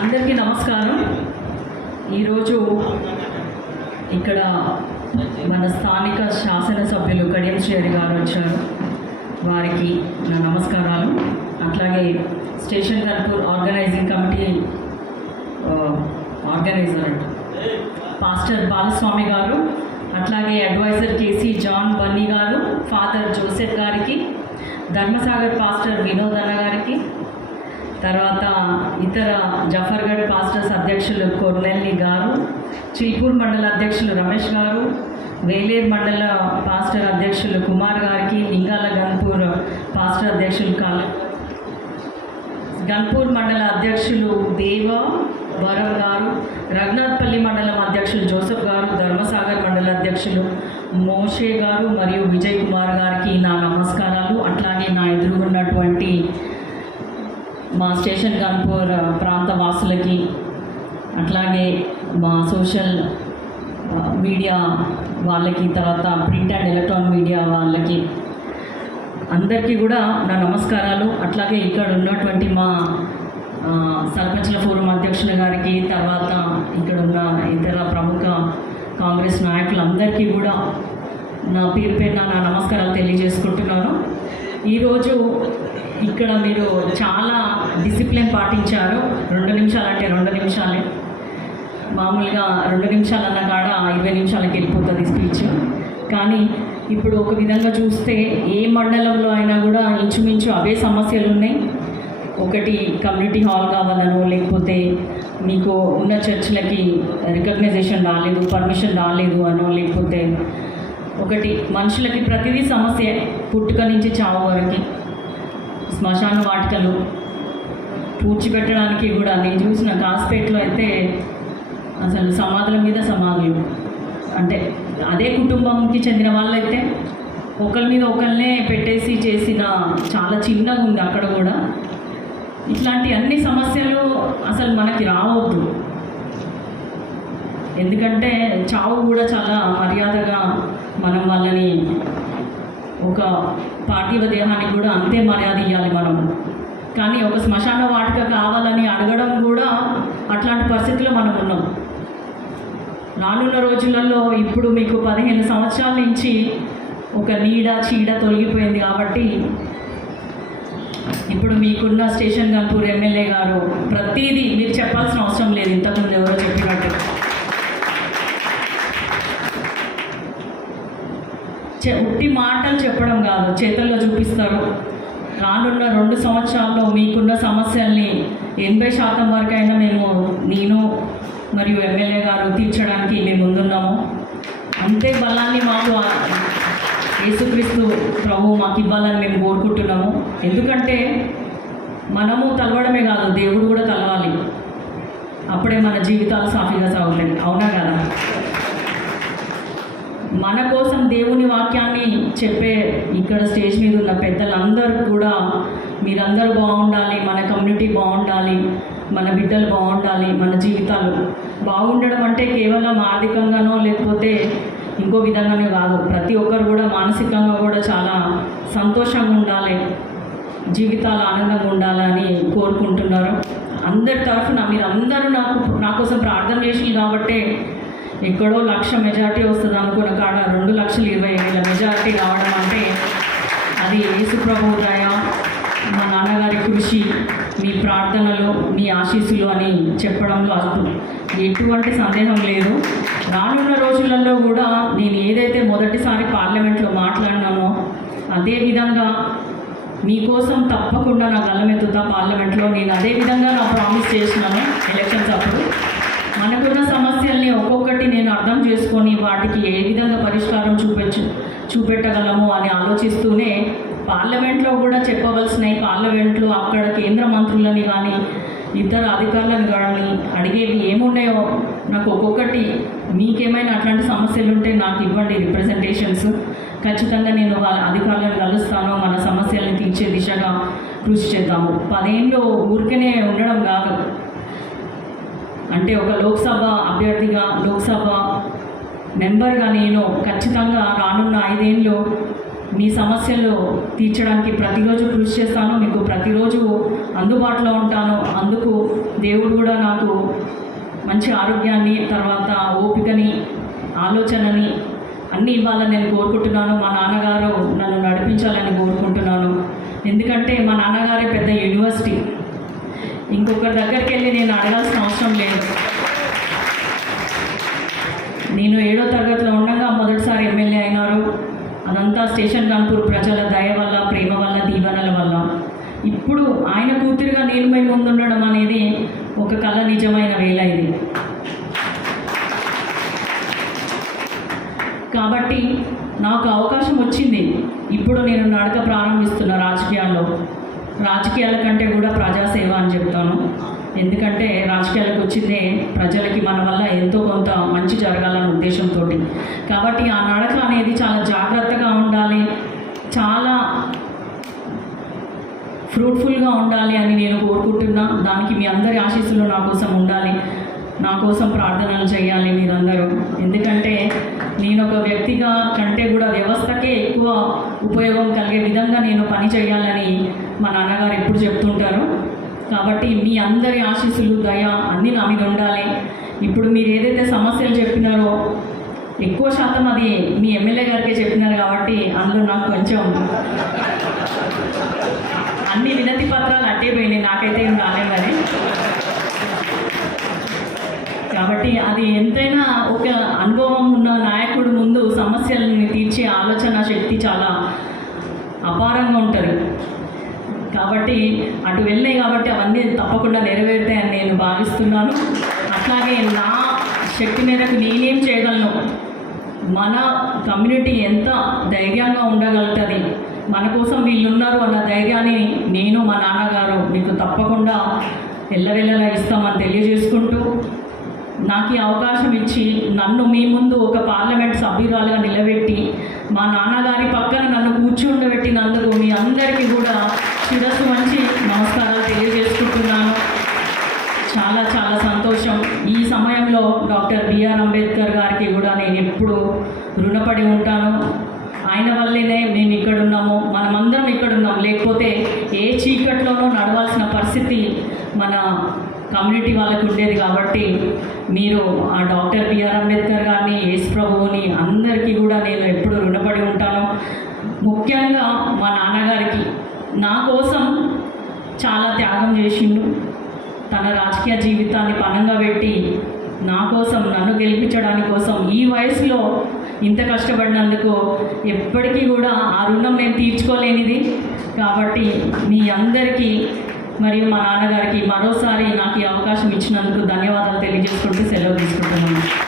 అందరికీ నమస్కారం. ఈరోజు ఇక్కడ మన స్థానిక శాసనసభ్యులు కడియం చేరి గారు వచ్చారు. వారికి నా నమస్కారాలు. అట్లాగే station Ghanpur organizing committee organizer అంట పాస్టర్ బాలస్వామి గారు అట్లాగే అడ్వైజర్ కేసీ జాన్ బన్నీ గారు ఫాదర్ జోసెఫ్ గారికి ధర్మసాగర్ పాస్టర్ వినోద్ అన్న గారికి తర్వాత ఇతర జఫర్గఢ్ పాస్టర్స్ అధ్యక్షులు కొర్నెల్లి గారు చిల్పూర్ మండల అధ్యక్షులు రమేష్ గారు వేలేర్ మండల పాస్టర్ అధ్యక్షులు కుమార్ గారికి లింగాల గన్పూర్ పాస్టర్ అధ్యక్షులు కాల్ గన్పూర్ మండల అధ్యక్షులు దేవ వరం గారు రఘునాథ్పల్లి మండలం అధ్యక్షులు జోసఫ్ గారు ధర్మసాగర్ మండల అధ్యక్షులు మోషే గారు మరియు విజయ్ కుమార్ గారికి నా నమస్కారాలు. అట్లాగే నా ఎదురుగున్నటువంటి మా స్టేషన్ కాన్పూర్ ప్రాంత వాసులకి అట్లాగే మా సోషల్ మీడియా వాళ్ళకి తర్వాత ప్రింట్ అండ్ ఎలక్ట్రానిక్ మీడియా వాళ్ళకి అందరికీ కూడా నా నమస్కారాలు. అట్లాగే ఇక్కడ ఉన్నటువంటి మా ఆ, సర్పంచ్ల ఫోరం అధ్యక్షుల గారికి తర్వాత ఇక్కడ ఉన్న ఇతర ప్రముఖ కాంగ్రెస్ నాయకులందరికీ కూడా నా పేరు పేరున నా నమస్కారాలు తెలియజేసుకుంటున్నాను. ఈరోజు ఇక్కడ మీరు చాలా డిసిప్లిన్ పాటించారు. రెండు నిమిషాలు అంటే రెండు నిమిషాలే. మామూలుగా రెండు నిమిషాలు అన్న కాడ ఇరవై నిమిషాలకి వెళ్ళిపోతుంది స్పీచ్ కానీ ఇప్పుడు ఒక విధంగా చూస్తే ఏ మండలంలో అయినా కూడా ఇంచుమించు అవే సమస్యలు ఉన్నాయి. ఒకటి కమ్యూనిటీ హాల్ కావాలనో లేకపోతే మీకు ఉన్న చర్చ్లకి రికగ్నైజేషన్ రాలేదు పర్మిషన్ రాలేదు అనో లేకపోతే ఒకటి మనుషులకి ప్రతిదీ సమస్య. పుట్టుక నుంచి చావు వరకు. శ్మశాన వాటికలు పూడ్చిపెట్టడానికి కూడా నేను చూసిన కాస్పేట్లో అయితే అసలు సమాధుల మీద సమాధులు. అంటే అదే కుటుంబంకి చెందిన వాళ్ళైతే ఒకరి మీద ఒకరినే పెట్టేసి చేసిన చాలా చిన్నగా ఉంది అక్కడ కూడా. ఇట్లాంటి అన్ని సమస్యలు అసలు మనకి రావద్దు. ఎందుకంటే చావు కూడా చాలా మర్యాదగా మనం వాళ్ళని ఒక పార్థివ దేహానికి కూడా అంతే మర్యాద ఇవ్వాలి మనం. కానీ ఒక శ్మశాన వాటిక కావాలని అడగడం కూడా అట్లాంటి పరిస్థితిలో మనం ఉన్నాం. రానున్న రోజులలో ఇప్పుడు మీకు పదిహేను సంవత్సరాల నుంచి ఒక నీడ చీడ తొలగిపోయింది కాబట్టి ఇప్పుడు మీకున్న స్టేషన్ గంపూర్ ఎమ్మెల్యే గారు ప్రతిదీ మీరు చెప్పాల్సిన అవసరం లేదు. ఇంతకుముందు ఉట్టి మాటలు చెప్పడం కాదు చేతల్లో చూపిస్తారు. రానున్న రెండు సంవత్సరాల్లో మీకున్న సమస్యల్ని ఎనభై శాతం వరకైనా మేము నేను మరియు ఎమ్మెల్యే గారు తీర్చడానికి మేము ముందున్నాము. అంతే బలాన్ని మాకు యేసుక్రీస్తు ప్రభు మాకు ఇవ్వాలని మేము కోరుకుంటున్నాము. ఎందుకంటే మనము కలవడమే కాదు దేవుడు కూడా కలవాలి అప్పుడే మన జీవితాలు సాఫీగా సాగుతాయి. అవునా కదా? మన కోసం దేవుని వాక్యాన్ని చెప్పే ఇక్కడ స్టేజ్ మీద ఉన్న పెద్దలందరూ కూడా మీరందరూ బాగుండాలి మన కమ్యూనిటీ బాగుండాలి మన బిడ్డలు బాగుండాలి మన జీవితాలు బాగుండడం అంటే కేవలం ఆర్థికంగానో లేకపోతే ఇంకో విధంగానే కాదు. ప్రతి ఒక్కరు కూడా మానసికంగా కూడా చాలా సంతోషంగా ఉండాలి జీవితాలు ఆనందంగా ఉండాలని కోరుకుంటున్నారు. అందరి తరఫున మీరు అందరూ నాకు నా కోసం ప్రార్థన చేసి కాబట్టే ఎక్కడో లక్ష మెజార్టీ వస్తుంది అనుకున్న కాడ రెండు లక్షల ఇరవై వేల మెజార్టీ రావడం అంటే అది యేసుప్రభు దయ మా నాన్నగారి కృషి మీ ప్రార్థనలు మీ ఆశీస్సులు అని చెప్పడంలో అసలు ఎటువంటి సందేహం లేదు. రానున్న రోజులలో కూడా నేను ఏదైతే మొదటిసారి పార్లమెంట్లో మాట్లాడినానో అదే విధంగా మీకోసం తప్పకుండా నా గలమెత్తుతా పార్లమెంట్లో నేను అదే విధంగా నా ప్రామిస్ చేసినాను ఎలక్షన్స్ అప్పుడు. మనకున్న ఒక్కొక్కటి నేను అర్థం చేసుకొని వాటికి ఏ విధంగా పరిష్కారం చూపించు చూపెట్టగలము అని ఆలోచిస్తూనే పార్లమెంట్లో కూడా చెప్పవలసినవి పార్లమెంట్లో అక్కడ కేంద్ర మంత్రులని కానీ ఇతర అధికారులను కానీ అడిగేవి ఏమున్నాయో నాకు ఒక్కొక్కటి మీకేమైనా అట్లాంటి సమస్యలు ఉంటే నాకు ఇవ్వండి రిప్రజెంటేషన్స్ ఖచ్చితంగా నేను వాళ్ళ అధికారులను కలుస్తాను మన సమస్యలను తీర్చే దిశగా కృషి చేద్దాము. పదేళ్ళు ఊరికనే ఉండడం కాదు. అంటే ఒక లోక్సభ అభ్యర్థిగా లోక్సభ మెంబర్గా నేను ఖచ్చితంగా రానున్న ఐదేళ్ళు మీ సమస్యలు తీర్చడానికి ప్రతిరోజు కృషి చేస్తాను మీకు ప్రతిరోజు అందుబాటులో ఉంటాను. అందుకు దేవుడు కూడా నాకు మంచి ఆరోగ్యాన్ని తర్వాత ఓపికని ఆలోచనని అన్నీ ఇవ్వాలని నేను కోరుకుంటున్నాను. మా నాన్నగారు నన్ను నడిపించాలని కోరుకుంటున్నాను. ఎందుకంటే మా నాన్నగారే పెద్ద యూనివర్సిటీ. ఇంకొకరి దగ్గరికి వెళ్ళి నేను అడగాల్సిన అవసరం లేదు. నేను ఏడో తరగతిలో ఉండగా మొదటిసారి ఎమ్మెల్యే అయినారు. అదంతా స్టేషన్ కాన్పూర్ ప్రజల దయ వల్ల ప్రేమ వల్ల దీవెనల వల్ల. ఇప్పుడు ఆయన కూతురుగా నేను మై ముందుండడం అనేది ఒక కళ నిజమైన వేళ ఇది. కాబట్టి నాకు అవకాశం వచ్చింది. ఇప్పుడు నేను నడక ప్రారంభిస్తున్న రాజకీయాల్లో. రాజకీయాల కంటే కూడా ప్రజాసేవ అని చెప్తాను ఎందుకంటే రాజకీయాలకు వచ్చిందే ప్రజలకి మన వల్ల ఎంతో కొంత మంచి జరగాలన్న ఉద్దేశంతో కాబట్టి ఆ నడక అనేది చాలా జాగ్రత్తగా ఉండాలి. చాలా ఫ్రూట్ఫుల్గా ఉండాలి అని నేను కోరుకుంటున్నా. దానికి మీ అందరి ఆశీస్సులు నా కోసం ఉండాలి. నా కోసం ప్రార్థనలు చేయాలి మీరందరూ. ఎందుకంటే నేను ఒక వ్యక్తిగా కంటే కూడా వ్యవస్థకే ఎక్కువ ఉపయోగం కలిగే విధంగా నేను పని చేయాలని మా నాన్నగారు ఎప్పుడు చెప్తుంటారు. కాబట్టి మీ అందరి ఆశీస్సులు దయ అన్నీ నా మీద ఉండాలి. ఇప్పుడు మీరు ఏదైతే సమస్యలు చెప్పినారో ఎక్కువ శాతం అది మీ ఎమ్మెల్యే గారికే చెప్పినారు కాబట్టి అందులో నాకు కొంచెం అన్ని వినతి పత్రాలు అట్టే పోయినాయి. నాకైతే ఏం రాలేదు కానీ. కాబట్టి అది ఎంతైనా ఒక అనుభవం ఉన్న నాయకుడు ముందు సమస్యలను తీర్చే ఆలోచన శక్తి చాలా అపారంగా ఉంటుంది. కాబట్టి అటు వెళ్ళినాయి కాబట్టి అవన్నీ తప్పకుండా నెరవేరుతాయని నేను భావిస్తున్నాను. అట్లాగే నా శక్తి మేరకు నేనేం చేయగలను? మన కమ్యూనిటీ ఎంత ధైర్యంగా ఉండగలుగుతుంది? మన కోసం వీళ్ళు ఉన్నారు అన్న ధైర్యాన్ని నేను మా నాన్నగారు మీకు తప్పకుండా ఎల్లవెల్లలా ఇస్తామని తెలియజేసుకుంటూ నాకు ఈ అవకాశం ఇచ్చి నన్ను మీ ముందు ఒక పార్లమెంట్ సభ్యురాలుగా నిలబెట్టి మా నాన్నగారి పక్కన నన్ను కూర్చుండబెట్టినందుకు మీ అందరికీ కూడా శిరస్సు మంచి నమస్కారాలు తెలియజేసుకుంటున్నాను. చాలా చాలా సంతోషం. ఈ సమయంలో డాక్టర్ బిఆర్ అంబేద్కర్ గారికి కూడా నేను ఎప్పుడు రుణపడి ఉంటాను. ఆయన వల్లనే మేము ఇక్కడ ఉన్నాము మనమందరం ఇక్కడ ఉన్నాం లేకపోతే ఏ చీకట్లోనో నడవాల్సిన పరిస్థితి మన కమ్యూనిటీ వాళ్ళకు ఉండేది కాబట్టి మీరు ఆ డాక్టర్ బిఆర్ అంబేద్కర్ గారిని యేసు ప్రభువుని అందరికీ కూడా నేను ఎప్పుడు రుణపడి ఉంటాను. ముఖ్యంగా మా నాన్నగారికి. నా కోసం చాలా త్యాగం చేసిండు. తన రాజకీయ జీవితాన్ని పణంగా పెట్టి నా కోసం నన్ను గెలిపించడానికి కోసం ఈ వయసులో ఇంత కష్టపడినందుకు ఎప్పటికీ కూడా ఆ రుణం నేను తీర్చుకోలేనిది. కాబట్టి మీ అందరికీ మరియు మా నాన్నగారికి మరోసారి నాకు ఈ అవకాశం ఇచ్చినందుకు ధన్యవాదాలు తెలియజేసుకుంటూ సెలవు తీసుకుంటున్నాను.